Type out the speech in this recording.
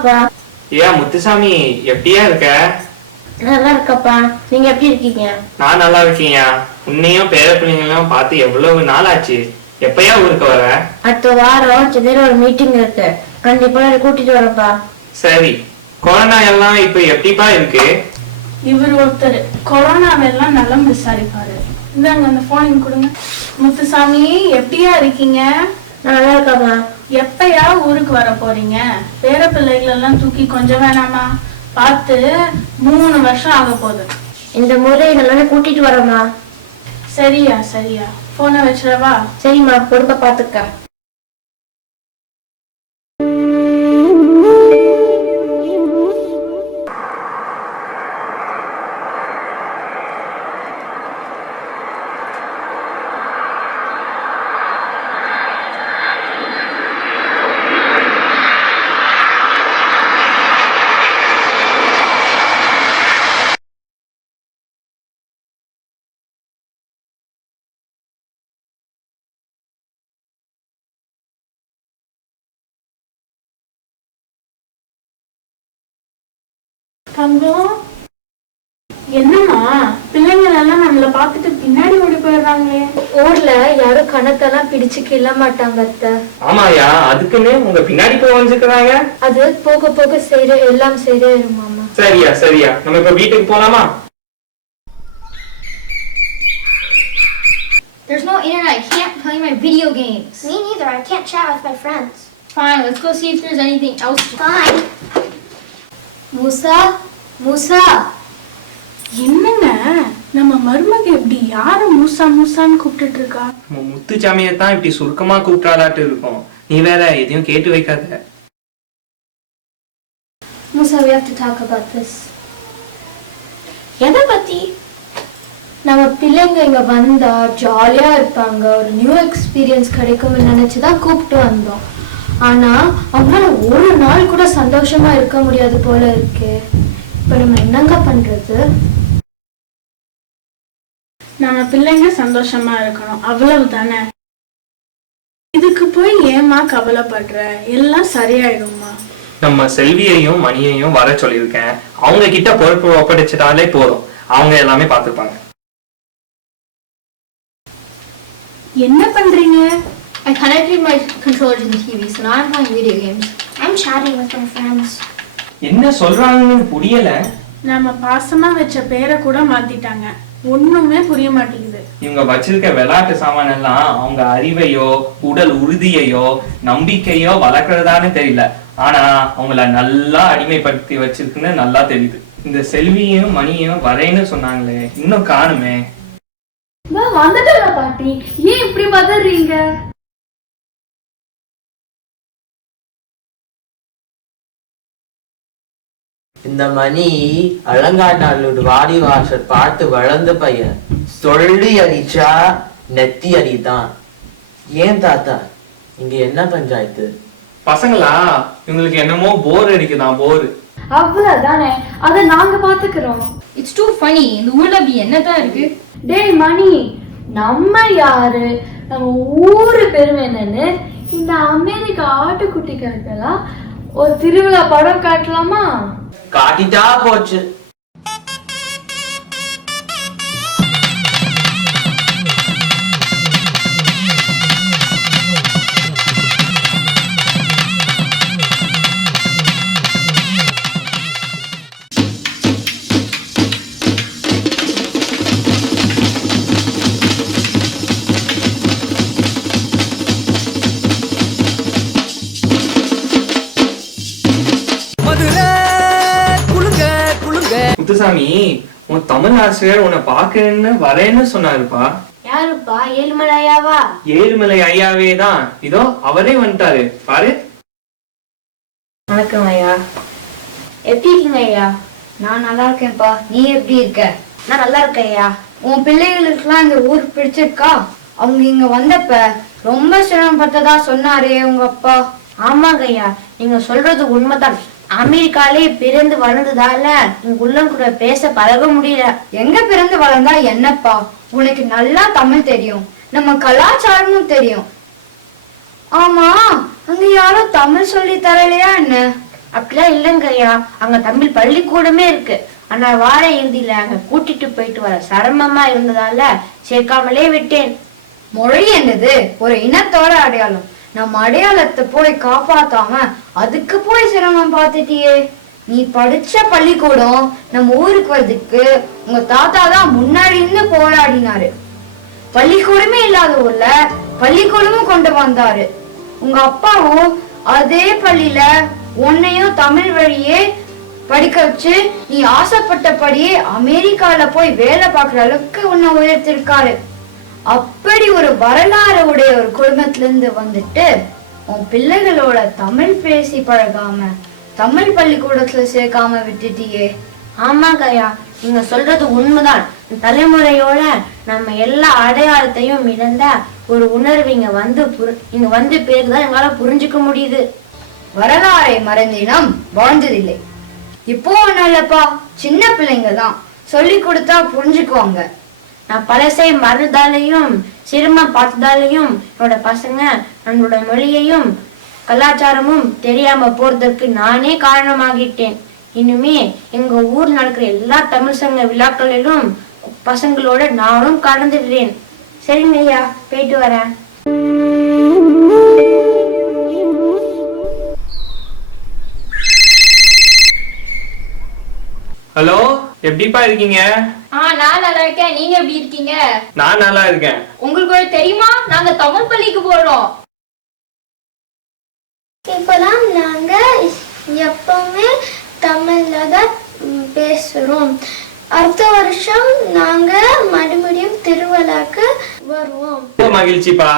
வாங்கப்பா ஏன் முத்துசாமி எப்படியா இருக்க? நல்லா இருக்கப்பா. நீங்க எப்படி இருக்கீங்க? நான் நல்லா இருக்கேன்யா. உன்னையும் பேர பிள்ளைங்களையும் பார்த்து எவ்வளவு நாள் ஆச்சு எப்பயா ஊருக்கு வர? அடுத்த வாரம் சென்னையில ஒரு மீட்டிங் இருக்கு. கண்டிப்பா கூட்டிட்டு வரப்பா. சரி. கொரோனா எல்லாம் இப்ப எப்படிப்பா இருக்கு? இவர் ஒருத்தர். கொரோனாவெல்லாம் நலம் விசாரிப்பாரு இந்தாங்க அந்த போன் கொடுங்க. முத்துசாமி எப்படியா இருக்கீங்க? நான் நல்லா இருக்கப்பா எப்பயா ஊருக்கு வர போறீங்க? பேர பிள்ளைகள் எல்லாம் தூக்கி கொஞ்சம் வேணாமா? பார்த்து மூணு வருஷம் ஆக போகுது. இந்த முறை நல்லா கூட்டிட்டு வரேம்மா. சரியா சரியா. போனை வச்சிடவா? சரிம்மா பொறுப்பை பாத்துக்க தங்கம் என்னம்மா பிள்ளைங்கள் எல்லாம் நம்மள பார்த்துட்டு பின்னாடி ஓடி போயிடுறாங்களே ஊர்ல யாரும் கணக்கெல்லாம் பிடிச்சு கிள்ள மாட்டாங்க அத்தை ஆமாயா அதுக்குன்னு உங்க பின்னாடி போய் வந்துருக்காங்க அது போக போக செய்யற எல்லாம் சரியாயிரும் மாமா சரியா சரியா நம்ம இப்ப வீட்டுக்கு போலாமா There's no internet. I can't play my video games. Me neither. I can't chat with my friends. Fine, let's go see if there's anything else. Fine. மூசா மூசா. என்னங்க? நம்ம மருமக எப்படி யார மூசா மூசான்னு கூப்பிட்டுட்டு இருக்கா நம்ம முத்துச்சாமியை தான் இப்படி சுருக்கமா கூப்பிட்டாலாட்டு இருக்கும். நீ வேற எதையும் கேட்டு வைக்காத. மூசா we have to talk about this. எதை பத்தி? நம்ம பிள்ளைங்க இங்க வந்தா ஜாலியா இருப்பாங்க. ஒரு நியூ எக்ஸ்பீரியன்ஸ் கிடைக்கும்னு நினைச்சுதான் கூப்பிட்டு வந்தோம். ஆனா அவங்களால ஒரு நாள் கூட சந்தோஷமா இருக்க முடியாது போல இருக்கு. இப்ப நம்ம என்னங்க பண்றது? நம்ம பிள்ளைங்க சந்தோஷமா இருக்கணும். அவ்வளவு தானே இதுக்கு போய் ஏமா கவலைப்படுற? எல்லாம் சரியாயிடும்மா. நம்ம செல்வியையும் மணியையும் வர சொல்லியிருக்கேன். அவங்க கிட்ட பொறுப்பு ஒப்படைச்சிட்டாலே போதும். அவங்க எல்லாமே பார்த்துப்பாங்க. என்ன பண்றீங்க? I connected my controller to the TV, so now I'm playing video games. I'm chatting with my friends. என்ன சொல்றாங்கன்னு புரியல. நம்ம பாசமா வச்ச பேரை கூட மாத்திட்டாங்க. ஒண்ணுமே புரிய மாட்டேங்குது. இவங்க வச்சிருக்க விளையாட்டு சாமான் எல்லாம் அவங்க அறிவையோ உடல் உறுதியையோ நம்பிக்கையோ வளர்க்கறதான்னு தெரியல. ஆனா அவங்கள நல்லா அடிமைப்படுத்தி வச்சிருக்குன்னு நல்லா தெரியுது. இந்த செல்வியும் மணியும் வரேன்னு சொன்னாங்களே இன்னும் காணுமே. வந்துட்டல பாட்டி. ஏன் இப்படி பதறீங்க? இந்த மணி அலங்காநல்லூர் வாடி வாசல் பார்த்து வளர்ந்த பையன் சொல்லி அடிச்சா நெத்தி அடிதான். ஏன் தாத்தா? இங்க என்ன பஞ்சாயத்து? பசங்களா இவங்களுக்கு என்னமோ போர் அடிக்குதான் போர் அவ்வளவுதானே. அத நாங்க பாத்துக்கிறோம். It's too funny. இந்த ஊர்ல அப்படி என்னதான் இருக்கு? டேய் மணி நம்ம யாரு? நம்ம ஊரு பெருமை என்னன்னு இந்த அமெரிக்கா ஆட்டுக்குட்டிகளுக்கெல்லாம் ஒரு திருவிழா படம் காட்டலாமா காட்டிட்டா போச்சு முத்துசாமி உன் தமிழ் ஆசிரியர் உன்னை பாக்குறேன்னு வரேன்னு சொன்னாருப்பா. யாருப்பா? ஏழுமலையாவா ஏழுமலை ஐயாவே? தான் இதோ அவரே வந்துட்டாரு. பாரு. வணக்கம் ஐயா. எப்படி இருக்கீங்க ஐயா? நான் நல்லா இருக்கேன்ப்பா. நீ எப்படி இருக்க? நான் நல்லா இருக்கேன் ஐயா. உன் பிள்ளைகளுக்கெல்லாம் இந்த ஊர் பிடிச்சிருக்கா? அவங்க இங்க வந்தப்ப ரொம்ப சிரமப்பட்டதா சொன்னாரே உங்க அப்பா. ஆமாங்க ஐயா. நீங்க சொல்றது உண்மைதான். அமெரிக்காலே பிறந்து வளர்ந்ததால எங்க உள்ளம் கூட பேச பழக முடியல. எங்க பிறந்து வளர்ந்தா என்னப்பா? உனக்கு நல்லா தமிழ் தெரியும். நம்ம கலாச்சாரமும் தெரியும். ஆமா அங்க யாரும் தமிழ் சொல்லி தரலையா என்ன? அப்படிலாம் இல்லைங்க ஐயா. அங்க தமிழ் பள்ளிக்கூடமே இருக்கு. ஆனா வார இறுதியில அங்க கூட்டிட்டு போயிட்டு வர சிரமமா இருந்ததால சேர்க்காமலே விட்டேன். மொழி என்னது? ஒரு இனத்தோட அடையாளம். நம்ம அடையாளத்தை போய் காப்பாத்தாம அதுக்கு போய் சிரமம் பார்த்துட்டியே. நீ படிச்ச பள்ளிக்கூடம் நம்ம ஊருக்கு வர்றதுக்கு உங்க தாத்தா தான் முன்னாடி இருந்து போராடினாரு. பள்ளிக்கூடமே இல்லாத ஊர்ல பள்ளிக்கூடமும் கொண்டு வந்தாரு. உங்க அப்பாவும் அதே பள்ளியில உன்னையும் தமிழ் வழியே படிக்க வச்சு நீ ஆசைப்பட்டபடியே அமெரிக்கால போய் வேலை பார்க்குற அளவுக்கு உன்னை உயர்த்திருக்காரு. அப்படி ஒரு வரலாறு உடைய ஒரு குடும்பத்துல இருந்து வந்துட்டு உன் பிள்ளைகளோட தமிழ் பேசி பழகாம தமிழ் பள்ளிக்கூடத்துல சேர்க்காம விட்டுட்டியே. ஆமா கயா நீங்க சொல்றது உண்மைதான். தலைமுறையோட நம்ம எல்லா அடையாளத்தையும் இழந்த ஒரு உணர்வு இங்க வந்து இங்க வந்து பேருதான் எங்களால புரிஞ்சுக்க முடியுது. வரலாறை மறந்தினம் வாழ்ந்ததில்லை. இப்போ நல்லப்பா இல்லப்பா சின்ன பிள்ளைங்க தான் சொல்லி கொடுத்தா புரிஞ்சுக்குவாங்க. நான் பழசை மறந்ததாலையும் சிரமம் பார்த்ததாலையும் என்னோட பசங்க நம்மளோட மொழியையும் கலாச்சாரமும் தெரியாம போறதுக்கு நானே காரணமாகிட்டேன். இனிமே எங்க ஊர் நடக்கிற எல்லா தமிழ் சங்க விழாக்களிலும் பசங்களோட நானும் கலந்துடுறேன். சரிங்க ஐயா போயிட்டு வரேன். ஹலோ எப்படிப்பா இருக்கீங்க? ஆ நான் நல்லா இருக்கேன். நீங்க எப்படி இருக்கீங்க? நான் நல்லா இருக்கேன். உங்களுக்கு ஒரு தெரியுமா? நாங்க தமிழ் பள்ளிக்கு போறோம். இப்போலாம் நாங்கள் எப்பவுமே தமிழில் தான் பேசுறோம். அடுத்த வருஷம் நாங்கள் மறுபடியும் திருவிழாக்கு வருவோம். மகிழ்ச்சிப்பா.